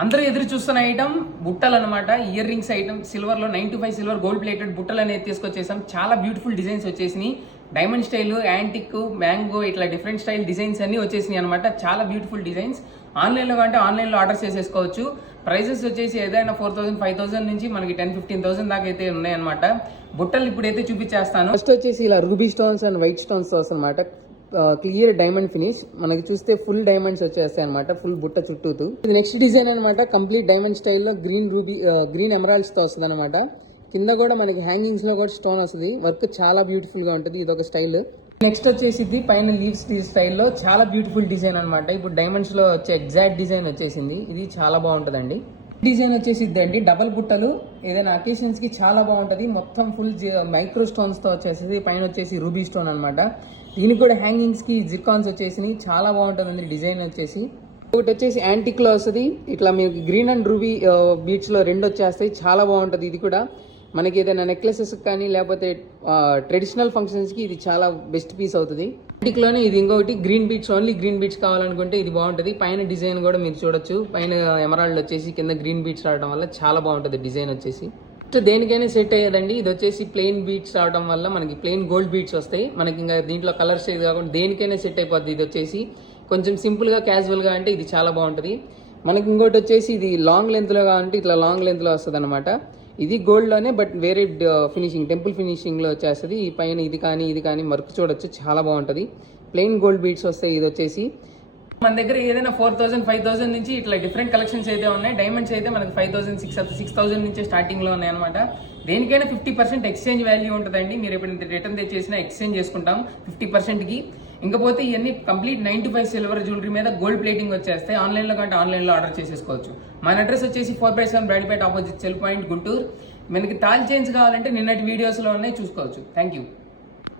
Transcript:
అందరూ ఎదురు చూస్తున్న ఐటమ్ బుట్టలు అనమాట. ఇయర్ రింగ్స్ ఐటమ్ సిల్వర్ లో 9 to 5 సిల్వర్ గోల్డ్ ప్లేటెడ్ బుట్టలు అనేది తీసుకొచ్చేసాం. చాలా బ్యూటిఫుల్ డిజైన్స్ వచ్చేసినాయి. డైమండ్ స్టైల్, యాంటిక్, మ్యాంగో ఇట్లా డిఫరెంట్ స్టైల్ డిజైన్స్ అన్ని వచ్చేసినాయి అనమాట. చాలా బ్యూటిఫుల్ డిజైన్స్. ఆన్లైన్ లో కంటే ఆన్లైన్ లో ఆర్డర్ చేసేసుకోవచ్చు. ప్రైజెస్ వచ్చేసి ఏదైనా 4,000 5,000 నుంచి మనకి 10-15,000 దాకా అయితే ఉన్నాయన్నమాట. బుట్టలు ఇప్పుడైతే చూపించేస్తాను. ఫస్ట్ వచ్చేసి ఇలా ruby stones and white stones అనమాట. క్లియర్ డైమండ్ ఫినిష్ మనకి చూస్తే ఫుల్ డైమండ్స్ వచ్చేస్తాయి అనమాట. ఫుల్ బుట్ట చుట్టూతూ ఇది నెక్స్ట్ డిజైన్ అనమాట. కంప్లీట్ డైమండ్ స్టైల్లో గ్రీన్ ఎమరాల్డ్స్ తో వస్తుంది అనమాట. కింద కూడా మనకి హ్యాంగింగ్స్ లో కూడా స్టోన్ వస్తుంది. వర్క్ చాలా బ్యూటిఫుల్ గా ఉంటుంది. ఇది ఒక స్టైల్. నెక్స్ట్ వచ్చేసి పైన లీవ్స్ స్టైల్లో చాలా బ్యూటిఫుల్ డిజైన్ అనమాట. ఇప్పుడు డైమండ్స్ లో వచ్చే ఎగ్జాక్ట్ డిజైన్ వచ్చేసింది. ఇది చాలా బాగుంటుందండి. డిజైన్ వచ్చేసి ఇద్దండి డబల్ బుట్టలు. ఏదైనా అకేషన్స్ కి చాలా బాగుంటది. మొత్తం ఫుల్ మైక్రో స్టోన్స్ తో వచ్చేసి పైన వచ్చేసి రూబీ స్టోన్ అనమాట. దీనికి కూడా హ్యాంగింగ్స్ కి జిర్కాన్స్ వచ్చేసినాయి. చాలా బాగుంటుంది డిజైన్ వచ్చేసి. ఒకటి వచ్చేసి యాంటిక్ లో వస్తుంది. ఇట్లా మీకు గ్రీన్ అండ్ రూబీ బీచ్ లో రెండు వచ్చేస్తాయి. చాలా బాగుంటుంది. ఇది కూడా మనకి ఏదైనా నెక్లెసెస్ కానీ లేకపోతే ట్రెడిషనల్ ఫంక్షన్స్ కి ఇది చాలా బెస్ట్ పీస్ అవుతుంది. యాంటిక్ లోనే ఇది ఇంకొకటి green beach, only green beach కావాలనుకుంటే ఇది బాగుంటుంది. పైన డిజైన్ కూడా మీరు చూడొచ్చు. పైన ఎమరాల్డ్ వచ్చేసి కింద గ్రీన్ బీచ్ రావడం వల్ల చాలా బాగుంటుంది డిజైన్ వచ్చేసి. దేనికైనా సెట్ అయ్యేదండి. ఇది వచ్చేసి ప్లెయిన్ బీట్స్ రావడం వల్ల మనకి ప్లెయిన్ గోల్డ్ బీట్స్ వస్తాయి. మనకి ఇంకా దీంట్లో కలర్స్ కాకుండా దేనికైనా సెట్ అయిపోద్ది. ఇది వచ్చేసి కొంచెం సింపుల్ గా క్యాజువల్ గా అంటే ఇది చాలా బాగుంటుంది. మనకి ఇంకోటి వచ్చేసి ఇది లాంగ్ లెంత్ లో కావాలంటే ఇట్లా లాంగ్ లెంత్ లో వస్తుంది అనమాట. ఇది గోల్డ్ లోనే బట్ వేరే ఫినిషింగ్ టెంపుల్ ఫినిషింగ్ లో వచ్చేస్తుంది. ఈ పైన ఇది కానీ వర్క్ చూడొచ్చు. చాలా బాగుంటుంది. ప్లెయిన్ గోల్డ్ బీట్స్ వస్తాయి. ఇది వచ్చేసి మన దగ్గర ఏదైనా 4,000 5,000 నుంచి ఇట్లా డిఫరెంట్ కలెక్షన్స్ అయితే ఉన్నాయి. డైమండ్స్ అయితే మనకి 5,000 6,000 నుంచి స్టార్టింగ్ లో ఉన్నాయి అనమాట. దేనికైనా 50% ఎక్స్చేంజ్ వాల్యూ ఉంటుందండి. మీరు ఎప్పుడైతే రిటర్న్ తెచ్చేసినా ఎక్స్చేంజ్ చేసుకుంటాం 50% కి. ఇంకపోతే ఇవన్నీ కంప్లీట్ 9 to 5 సిల్వర్ జ్యువెలరీ మీద గోల్డ్ ప్లేటింగ్ వచ్చేస్తాయి. ఆన్లైన్ లో కంటే ఆన్లైన్ లో ఆర్డర్ చేసేసుకోవచ్చు. మన అడ్రస్ వచ్చేసి 4/7 Brodipet opposite cell point Guntur. మనకి తాల్ చైన్స్ కావాలంటే నిన్నటి వీడియోస్ లో ఉన్నాయి, చూసుకోవచ్చు. Thank you.